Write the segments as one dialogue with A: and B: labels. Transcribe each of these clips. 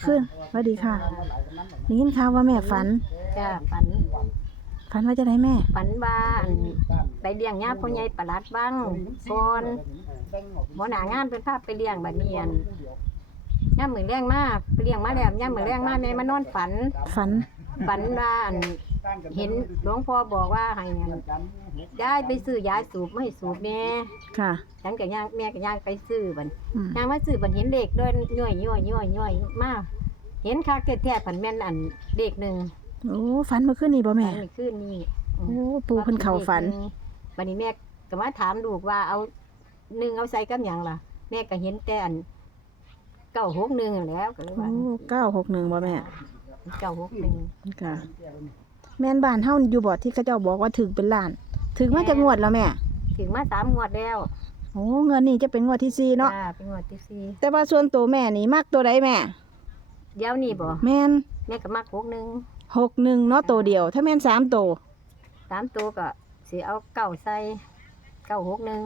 A: ขึ้นสวัสดีค่ะได้ยินข่าวว่าแม่ฝัน
B: จ้า
A: ฝันว่าจะได้แม่
B: ฝันว่าไปเลี้ยงญาติพ่อใหญ่ประหลัดบ้างก่อนบ่หน้างานเพิ่นพาไปเลี้ยงบัดนี้ย่ามมื้อแรงมาไปเลี้ยงมาแล้วย่ามมื้อแรงมาแม่มานอนฝันว่าเห็นหลวงพ่อบอกว่าให้ย้ายไปซื้อยาสูบมาให้สูบแม่
A: ค่ะ
B: ฉันกับย่างแม่กับย่างไปซื้อบัดย่างมาซื้อบัดเห็นเด็กเดินย่อยมาเห็นคักแท้ๆผันแม่นเด็กนึง
A: โอ้ฝันเมื่อคืนนี้บ่แม่
B: นี่คืนนี้
A: โอ้ปู่เพิ่นเข้าฝัน
B: บัดนี้แม่ก็มาถามลูกว่าเอา1เอาใส่กับหยังล่ะแม่ก็เห็นแต่961นั่นแหล้วก็เลย
A: โอ้
B: ว่า
A: 961บ่แม่
B: 961
A: ค่ะ แม่นบ้านเฮาอยู่บ่ที่เขาเจ้าบอกว่าถึงเป็นล้านถึงมาจากงวดแล้วแม่
B: ถึงมา3งวดแล้ว
A: โอ้เงินนี่จะเป็นงวดที่4เนาะ
B: จ้าเป็นงวดที่4
A: แต่ว่าส่วนตัวแม่นี่มักตัวใดแม่
B: เดี๋ยวนี้บ่
A: แม่น
B: แม่ก็มัก61
A: 61เนาะตัวเดียว ถ้าแม่น3ตัว
B: 3ตัวก็สิเอา9ใส่961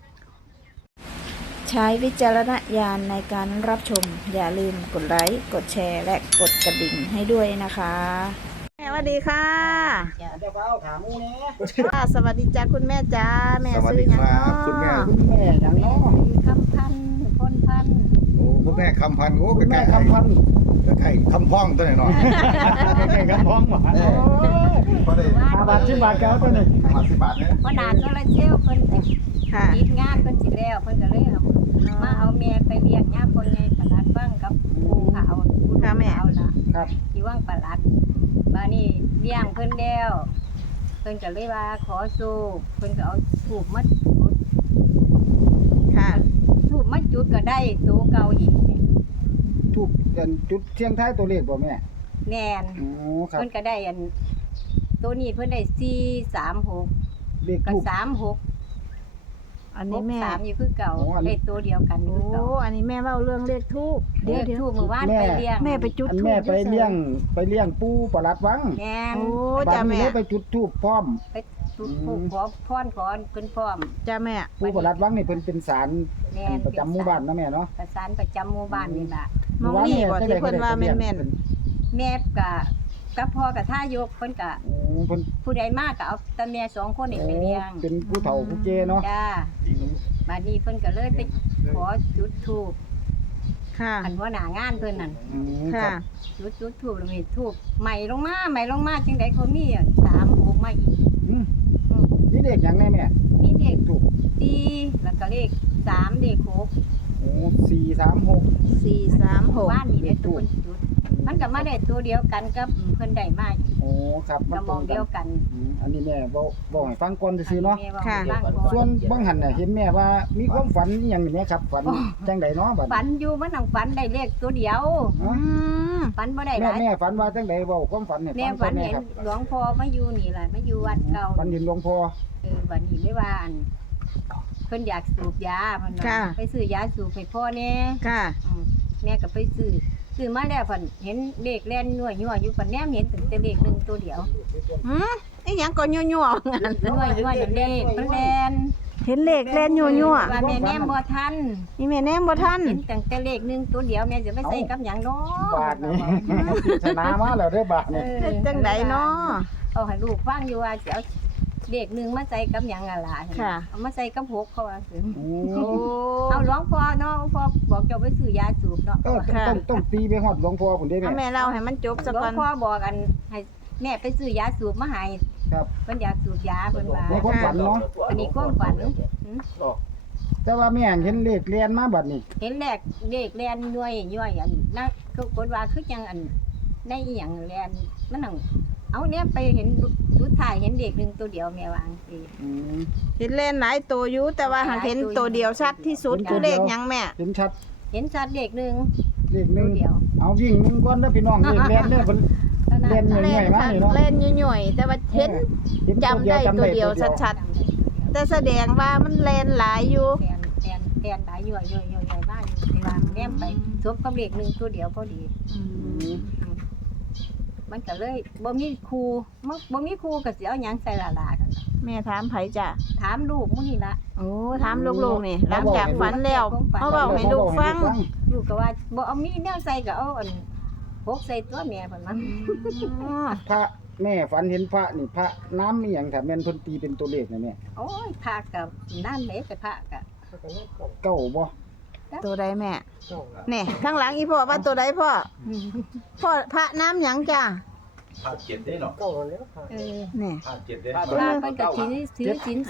A: ใช้วิจารณญาณในการรับชม อย่าลืมกดไลค์กดแชร์และกดกระดิ่งให้ด้วยนะคะแม่สวัสดีค่ะ
B: จ้า
C: เดี๋ยวเอาถามมูนี่
A: ค่ะสวัสดีจ้าคุณแม่จ้าแม่
D: สวัส
A: ซื้
D: ดี
A: อหยัง
D: ครับ
A: เนาะ
D: คุณแม่
C: คุณแม่อย่าง
B: แม่
C: เนาะ
B: คือคำพันธุ์พนพันธุ์
D: โอ้คุณแม่คำพันธุ์โอ้
C: คุณ
D: ใก
C: แม่
D: ล้ๆ
C: คำพันธุ์
D: ใกล้ๆคำพ้องตัวไหนเนาะ
C: แม่คำพ้องหวาน
D: พอได้
C: 5 บาท10 บาทแก้วตัวนี้
D: มา10 บาทเนี่ย
B: เพราะนานก็เลยเที่ยวเพิ่นสิ
A: ค่ะ
B: ติดงานเพิ่นสิแล้วเพิ่นก็เลยเอามาเอาแม่ไปเลี้ยงย่าคนใหญ่ประหลัดบ้างกับปู่ขาวปู่ขาวล่ะ
C: ครับ
B: ที่ว่างประหลัดบัดนี้เลี้ยงเพิ่นแล้วเพิ่นก็เลยว่าขอสูบเพิ่นก็เอาสูบมาจุด
A: ค่ะ
B: สูบมาจุดก็ได้ตัวเก่าอีก
C: ถูกกันจุดเชียงท้ายตัวเลขบ่แม่
B: แน่น
C: อ๋อครับ
B: เพิ่นก็ได้ตัวนี้เพิ่นได้436
C: เลข
B: กับ
C: ถูก
B: 36
A: อันนี้แม่
B: 3อยู่คือเก่า
C: โอ้อันนี้
B: ได้ตัวเดียวกันอยู่
A: โอ้
B: คือเก่า
A: อันนี้แม่เว้าเรื่องเลขทูบ
B: เดี๋ยวทูบมื้อวานไปเลี้ยง
A: แม่ไปจุด
C: อัน
A: ทูบ
C: แม่ไปเลี้ยงปู่ประหลัดวัง
B: แม่น
A: โอ้
C: บั
A: จ้า
C: ดนี้
A: แม่
C: เลยไปจุดธูปพร้อม
B: ไปจุดผูกขอพรขอเพิ่นพร้อม
A: จ้าแม่
C: ปู่ประหลัดวังนี่เพิ่นเป็นศาล
B: แม่น
C: ประจำหมู่บ้านนะแม่เนาะ
B: ประสานประจำหมู่บ้านนี่ล่ะ
A: มองนี่บ่ที่เพิ่นว่าแม่น
B: แม่กับพ่อกับท่ายกเพิ่นก็
C: โอ้เพิ่น
B: ผู้ใดมาก็เอาแต่แม่2คนนี่ไปเลี้ยง
C: เป็นผู้เฒ่าผู้แก่เนาะ
B: จ้าบัดนี้เพิ่นก็เลยไปขอจุดธูป
A: ๆค่ะ
B: อันหัวหน้างานเพิ่นนั่น
A: ค่ะ
B: จุดธูปแล้วมีธูปใหม่ลงมาจังได๋คนมี36มาอีก
C: อืมนี่เลขหยังแน่แม่
B: มีเลข
C: ถูก
B: 4แล้วก็เลข3เลข6
C: โอ้436
A: 436
B: บ้านนี่ได้ตัวคนจุดมันก็มาได้ตัวเดียวกันกับเพิ่นได้มา
C: โอ้ครับ
B: ก็มองเดียวกัน
C: อันนี้แม่เว้าให้ฟังก่อนซื่อๆเนาะ
B: แม่ว่าบ้างก่
C: ส่ว
B: อน น
C: บางหันน่ะเห็นแม่ว่ามีความฝันอหย่างนี้ครับฝันจังใดเนาะบัด
B: ฝันอยู่มันนั่งฝันได้เลขตัวเดียว
A: อืม
B: ฝันบ่ได้ห
C: แม่
B: ลาย
C: แม่ฝันว่าจังใดเว้าความฝันให้
B: แม่
C: ฟัง
B: ฝัน
C: แม่
B: เห็น
C: ครับ
B: หลวงพ่อมาอยู่นี่แหละมาอยู่วัดเก่า
C: ฝันเห็นหลวงพ่อ
B: บัดนี้เลยว่าเพิ่นอยากสูบยาเพิ่นว่าไปซื้อยาสูบให้พ่อแน่
A: ค่ะ
B: แม่ก็ไปซื้อมาแล้วเพิ่นเห็นเลขแล่นยั่วอยู่เพิ่นแนมเห็นแต่เลขหนึงตัวเดียว
A: อืมอีหยังก็ยั่วๆงั้น
B: ยั่วนั่นเลขเพิ่นแล่น
A: เห็นเลขแล่นยั่ว
B: ว่าแม่แนมบ่ทัน
A: ๆนี่แม่แนมบ่ทัน
B: เห็นแต่เลขหนึงตัวเดียวแม่จะไปใส่กับหยังเนาะ
C: บาทนี้ชนะมาแล้วเด้อบาทนี้
A: เฮ็ดจังไดเนาะ
B: เอาให้ลูกฟังอยู่ว่าสิเอาเลขหนึงมาใส่กับหยังอะล่ะ
A: ค่ะ
B: เอามาใส่กับหกเขาว่าสิ
C: โอ้
A: โอ้
B: เอาหลวงพ่อเนาะหลวงพ่อบอกเจ้าไปซื้อยาสูบเนาะ
C: ต้องตีไปฮอดหลวงพ่อพุ่นเด้
A: เอา
C: แม่
A: แม่เล่าให้มันจบ
B: ห
A: ซะ
B: ลว
A: ก่อง น
B: พ่อบอกกันให้แม่ไปซื้อยาสูบมาให้
C: ครับ
B: เพิ่นอยากสูบยาเพิ่นว่า
C: ในความฝันเนาะ
B: อันนี้ความฝัน
C: แต่ว่าแม่เห็นเลขเรียนมาบัดนี้
B: เห็นแรกเลขแลนย่อยอันนั้นคือกดว่าคือจังอันในอีหยังแลนมันนั่งเอาเนี่ยไปเห็นสุดท้ายเห็นเด็กหนึงตัวเดียวแม่วาจังซี่
C: อืม
A: เห็นเล่นหลายตัวอยู่แต่ว่าหากเห็นตัวเดียวชัดที่สุดคือเลขหยังแม่
C: เห็นชัด
B: เห็นชัดเด็กหนึง
C: เลขหนึ
B: ตัว
C: ง
B: เดียว
C: เอาวิ่งหนึงก่อนเด้อพี่น้องเลขเรียนเด้อเพิ่น
B: เท่านั้น
C: เล่น
A: เล่น
C: ใหญ่ๆมา
A: ค่ะ
C: นี่เนาะ
A: เล่นย่อยๆแต่ว่าเห็น จำได้ตัวเดียวชัด แต่แสดงว่ามันเล่นหลายอยู่
B: แทนหลายย่อยบ้านอยู่ที่ว่าแนมไปซบกับเด็กหนึงตัวเดียวพอดี มันก็เลยบ่มีครูบ่มีครูก็สิเอาหยังใส่ละล่ะกัน
A: แม่ถามไผจ้ะ
B: ถามลูกมื้อนี้ละ
A: โอ้ถามลูกๆนี่หลังจากฝันแล้วเขาบอกให้ลูกฟัง
B: ลูกก็ว่าบ่เอามีแนวใส่ก็เอาพกใส่ตัวแม่เพิ่นว่า
A: อ๋อ
C: พระแม่ฝันเห็นพระนี่พระน้ำมีหยังถ้าแม่นเพิ่นตีเป็นตัวเลขนะแม่
B: โอ้ยพระกับนั่นเด้ไปพระกะ
C: เก้าบ่
A: ตัวใดแม่นี่ข้างหลังอีพ่อว่าตัวใดพ่อพ่อพระน้ำหยังจ้า
D: ภาค7ได้เนาะ
B: เออ
A: นี่
D: ภาค7ได้
B: พระเพิ่นก็ถือศีล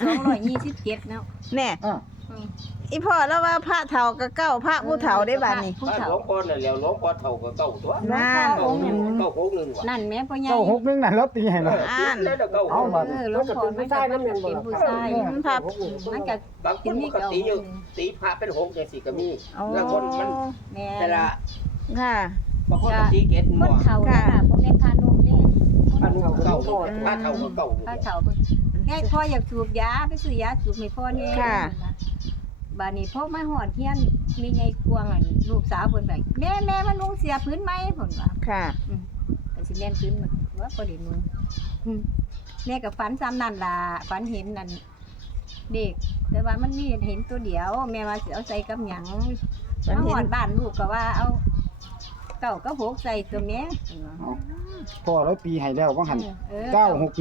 B: 227เนาะ
A: นี่
C: อ่ะ
B: อืม
A: อีพ่อแล้วว่าพระเฒ่ากับเก้าพระผู้เฒ่าได้บัดนี้
B: ผู้
E: บ้าน
B: เฒ่า
E: หลวงพ่อน่ะแล้วหลวงพ่อเฒ่าก็เก่าตัว
A: นั่น
E: เก่าหนึ่งเก่าหกหนึ่งว่ะ
B: นั่นแม่พ่อใหญ่
C: เก้าหกนึงน่ะแล้วตีให้เรา
A: อ่าน
E: แล้วเก่า
C: เอามา
B: หลวงพ่อมันก็เป็นผู้ชาย
A: พระ
B: มันก็
E: บางคนก็ตีอยู่ตีพระเป็นหกจังซี่ก็มี
A: อ๋อ
E: แล้วคนมัน
B: แม่
E: แต่ละ
A: ค่ะ
E: บางคนก็ตีเกตห
B: ค
E: ม้อน
B: เฒ่าน่ะบ่แม่นพานุ่มเด้
E: พระนุ่มเก่าพระเฒ่าก็เก่า
B: พาเฒ่าเพิ่นแม่พ่ออยากสูบยาไปซื้อยาสูบให้พ่อนี่
A: ค่ะ
B: บัดนี้พ่อมาฮอดเฮียนมีไงกวางอันลูกสาวเพิ่นไปแม่มานุ่งเสียพื้นไหมเพิ่นว่า
A: ค่ะ
B: ก็สิแม่นพื้นมันว่าบ่ได้นุ่งแม่ก็ฝันซ้ำนั่นล่ะฝันเห็นนั่นเด็ก แต่ว่ามันมีเห็นตัวเดียว แม่ว่าสิเอาใส่กับหยัง
A: ฝัน
B: มา
A: เห็น
B: ฮอดบ้านลูกก็ว่าเอาเก้าก็หกใส่ตัวแม่
C: เอาพ่อเราตีให้แล้วว่าหัน
B: เออ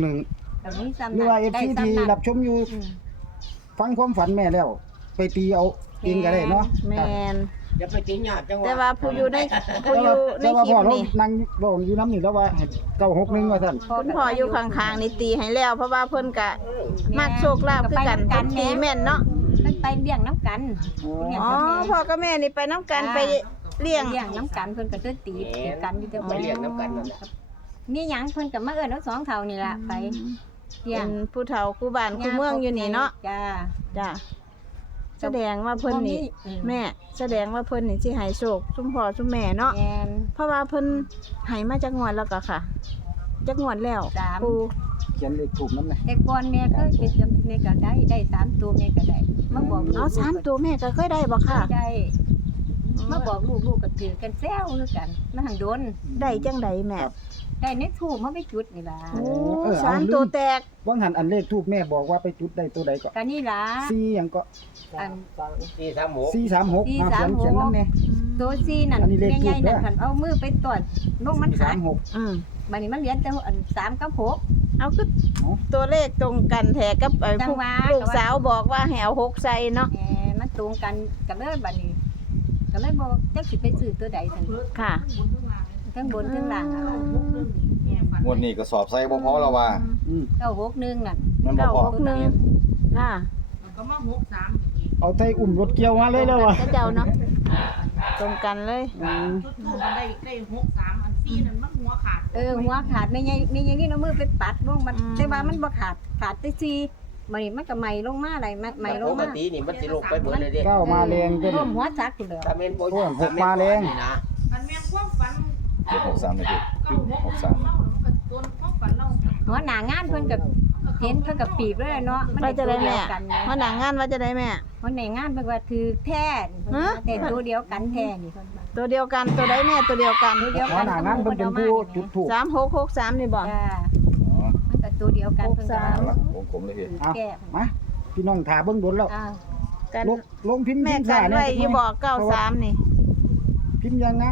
C: 961
B: ตรงนี้ซ้ำ
C: หรือว่า FC ที่รับชมอยู่
B: อืม
C: ฟังความฝันแม่แล้ว ไปตีเอาเองก็ได้เนาะ
A: แม
C: ครับ
A: น
E: อย่าไปตีหยาบจัง
A: แต่
E: ว่า
A: ว่าผู้อยู่ในผู้อยู่ใน
C: แต่ว่า
A: คลิ
C: พ่
A: ป
C: อเรา
A: นี่
C: นั่งบ่อยู่น้ำนี่แล้วว่าให้961ว่าซั่น
A: คุณพ่ออยู่ข้างๆนี่ตีให้แล้ว เพราะว่าเพิ่นกะมักโชคลาภคือกันเพิ่นตีแม่นเนาะ
B: มันไปเลี้ยงน้ำกัน
A: อ๋อพ่อกับแม่นี่ไปน้ำกันไปเลี้ยง
B: เลี้ยงน้ำกันเพิ่นก็เต้นตีกันอยู่แต่
E: ไปเลี้ยงน้ำกันนั่นแหละ
B: มีหยังเพิ่นก็มาเอิ้นเอาสองเท่านี่ล่ะไปเลี้ย
A: เป็
B: ง
A: นผู้เฒ่าคู่บ้านคู่เมืองอยู่นี่เนาะ
B: จ้า
A: จ้ะแสดงว่าเพิ่นนี่แม่แสดงว่าเพิ่นนี่สิให้โชคซุมพ่อซุมแม่เนาะ
B: แม่น
A: เพราะว่าเพิ่นให้มาจากงวดแล้วก็ค่ะจากงวดแล้ว
B: สาม
A: ปู
C: เขียนเลขถูกนำนะ
B: แต่ก่อนแม่เคยเป็นจำแม่ก็ได้3ตัวแม่ก็ได้มาบอกลูก
A: เอา3ตัวแม่ก็เคยได้บ่ค่ะ
B: ได้มาบอกลูกก็ถือกันแซวคือกันมาหังโดน
A: ได้จังไดแม่
B: ได้ในทูบมาไปจุดนี่ล่ะ
A: โอ้สามตัวแตก
C: ว่าหันอันเลขทูปแม่บอกว่าไปจุดได้ตัวใดก็
B: ก็นี่ล่ะ
C: 4หยังก็
B: อัน
E: ตีสามหก
C: 436เอาเขียนนำแน่
B: ตัวซีนั่น
C: อันนี้เลข
B: แม่ใหญ่
C: ทูปเด้
B: นั่
C: อ
B: นคันเอามือไปตรวจลงมันหัก
C: 436
A: อืม
B: บัดนี้มันเหลือแต่อัน3กับ6
A: เอาคือ
C: เนาะ
A: ตัวเลขตรงกันแท้กับไอ้
B: จัง
A: ผู้
B: หวะ
A: ลูกสาวบอกว่าให้เอา6ใส่เนาะ
B: แหมมันตรงกันก็เลยบัดนี้ก็เลยบ่จักสิไปซื้อตัวใดซั่น
A: ค่ะ
B: ทั้งบนทั้งล่างอะล่ะ
D: งวดนี้ก็สอบใส่บ่พอแล้วว่า
C: อืม
B: 961น่ะ
D: มันบ่พอ
A: 961ค่ะ
C: เอาไทยอุ้มรถเกี่ยวมาเลยแล้วว่ะ
A: ก็เจ้าเนาะตรงกันเลย
F: ได้63อัน4นั่นมันหัวขาด
B: หัวขาดแม่ใหญ่นี่เอามือไปปัดลงมันแต่ว่ามันบ่ขาดแต่ซีบัดนี้มันก็ไหม้ลงมาอะไรไหม้ล
E: ป
B: ง
E: ก
B: มา
E: ตินี่มันสิลงไปเบิดเลยเด้
C: ก้าวมาแรงตัว
B: ร่ว
C: นี้
B: มหัวจักอยู่แล้ว
E: ถ้าแม่นบ่
C: โอ้ยหกมาแรง
E: นี่นะ
F: มันแม่นความฝัน
D: 63นี่คือ
F: 63เล่ามันก็ต้นความฝันเรา
B: หัวหน้างานเพิ่นก็เห็นเพิ่นก็ปีบเลยเนาะมัน
A: ว่าจะได้แม่
B: ตัวเยวกัน
A: เพราะหนังงานว่าจะได้แม่
B: หัวหน้างานเพิ่นว่าถือแท้
A: ฮะ
B: แต่ตัวเดียวกันแท้นี่เพิ่นว่า
A: ตัวเดียวกันตัวใดแม่ตัวเดียวกัน
B: ตัวเดียว
C: หัวหน้านั้นเพิ่นเป็นผู้จุดถูก
A: 3663นี่บ่
B: จ้า
D: อ๋อ
B: มันก็ตัวเดียวกันเพิ่นก็ว่า
D: เอาละวงกลมเลยพี่
B: ถือ
C: เอา
B: แก้
C: มาพี่น้องถ่าเบิ่งโดนแล้ว
B: อ้าว
A: กัน
C: ลงพิมพ์
A: แม่
C: พิมพ์
A: กั
C: ซ่าน
A: ไว้อยู่บ่93นี่
C: พิมพ์อย่างงาม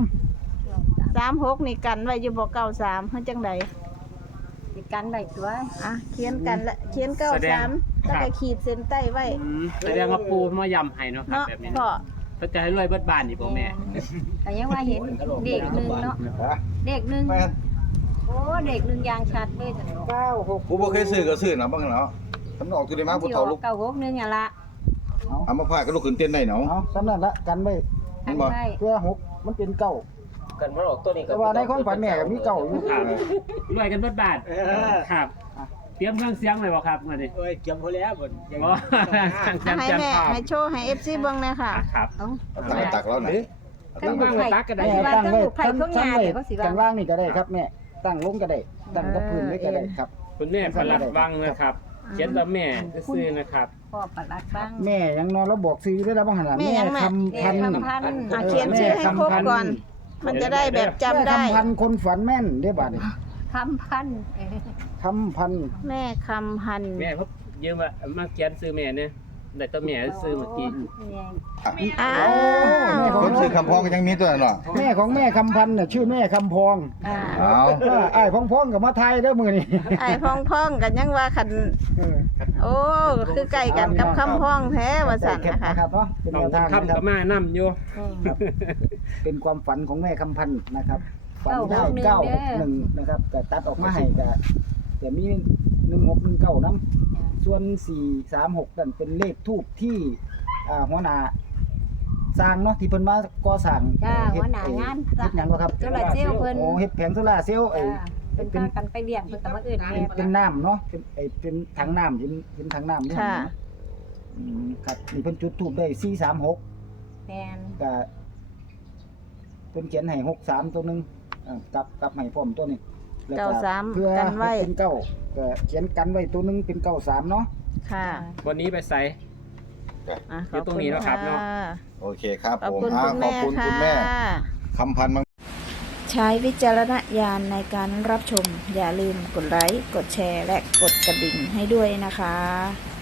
A: 36นี่กันไว้อยู่บ่93เฮ็ดจังได
B: ติดกันไว้ตัว
A: อ่ะเขียนกันละเขียน93แล้วก็ขีดเส้นใต้ไว้
G: แสดงว่าปูมายำให้เนาะครับ
A: เนาะ
G: แบบนี้
A: พ่อ
G: ก็จะให้รวยเบิดบ้านนี่บ่แม่
B: แต่ยังว่าเห็นเด็กหนึงเนาะ
D: ฮะ
B: เด็กหนึง
D: แม่น
B: โอ้เด็กหนึงยางชัดเลยจังเนาะ
D: ผู้บ่เคยซื้อก็ซื้อเนาะบางเนาะทำออกตัวได้มาผู้เฒ่าลูก
B: 961อ่ะล่ะ
D: เอามาพาดก็ลุกขึ้นเต้นได้เนาะ
C: เอาสำนั้นละกันไว้
B: ทันไว้
C: เพื่อหกมันเป็นเก้า
E: กันมันออกตัวนี้ก็
C: แต่ว่าในความฝันแม่ก็มีเก้าอยู่
G: ครับรวยกันเบิดบ้านครับ เตรียมเครื่องเสียงไว้บ่ครับมื้อนี้
E: โอ้ยเก็บพอแล้วบ่
G: บ่
A: อ่ะให้แม่ให้โชว์ให้ FC เบิ่งหน่อยค่ะ
G: ครับ
B: เอ้า
D: เอาตังค์ตักแล้วน่ะเอาตังค์
G: บ้างตักก็ได้
C: แม่
B: ว่า
C: ตั้งไว้
B: ไผ่
C: ตั้ง
B: เครื่อง
C: ตั้ง
B: งาน
C: ไว้
B: เดี๋ยวเขาสิว่า
C: กันล่างนี่ก็ได้ครับแม่ตั้งลงก็ได้ตั้งกับพื้นไว้ก็ได้ครับ
G: คุณแม่ประหลัดวังนะครับ เขียนว่าแม่ซื่อๆนะครับ
B: พ่อประหลัดบ้าง
C: แม่ยังนอนแล้วบอกซื้อได้แล้วบ้างหั่นน่ะ
A: แม่ยังแม่
C: คำพัน
B: คำพัน
A: อ่ะเขียนชื่อให้ครบก่อน มันจะได้แบบจำได้
C: แม่คำพันคนฝันแม่นได้บาดนี้
B: คำพัน
C: คำพัน
A: แม่คำพันธุ์
G: แม่เขายืมมาเขียนซื้อแม่เนี่ยได้ตัวแม่ซื้อเมื่อกี้
A: อ้า
C: แม่ของ
D: คนชื่อคำพ้องก็ยังมีตัวนั้นเนาะ
C: แม่ของแม่คำพันธ์น่ะชื่อแม่คำพอง
D: เอา
C: อ้ายพ้องๆกับมาไทยเด้อมื้อนี้
A: ไอ้พ้องๆกันยังว่าคัน
C: เออ
A: โอ้คือใกล้กันกับคำพ้องแท้ว่าสั่นนะคะ
C: ครับเนาะเป็น
G: ต้
C: แน
G: อง
C: วทาง
G: ทำ
C: นะค
G: กั
C: รั
G: บบ มานํอยู่
C: เป็นความฝันของแม่คำพันธ์นะครับฝันได้
B: 961
C: 961นะครับก็ตัดออกมาให้ก็จะมี1619นำส่วน436นั่นเป็นเลขทูปที่หัวหน้าสร้างเนาะที่เพิ่นมาก่อสร้าง
B: จ้าหัวหน้างาน
C: เฮ็ดหยังบ่ครับ
B: โซลาร์เซลล์เพิ่น
C: โอ้เฮ็ดแผงโซล่าร์เซลล์ไอ้
B: เป็นพากันไปเลี้ยงเพิ่นก็มาเอิ้นแม่
C: เป็นน้ำเนาะเป็นถังน้ำเป็นถังน้ำเนี่ย
A: ค่ะ
C: ครับนี่เพิ่นจุดทูปได้436
B: แม่น
C: ก็เพิ่นเขียนให้63ตัวหนึงกับให้พร้อมตัวนี้แล้ว
A: 93
C: เพื่อ
A: กันไว้
C: เป็นเก้าก็เขียนกันไว้ตัวหนึงเป็น93เนาะ
A: ค่ะ
G: วันนี้ไปใส่
A: อ่ะ
G: อยู่ตรงนี้แล้วครับเนาะ
D: โอเคครับ
A: ขอบ
D: ผม
A: คุณ
D: ข
A: คุ
D: อบ
A: ณแม่
D: คุณ
A: ค่ะ
D: คุณแม่คำพันธ์
A: ใช้วิจารณญาณในการรับชม อย่าลืมกดไลค์ กดแชร์ และกดกระดิ่งให้ด้วยนะคะ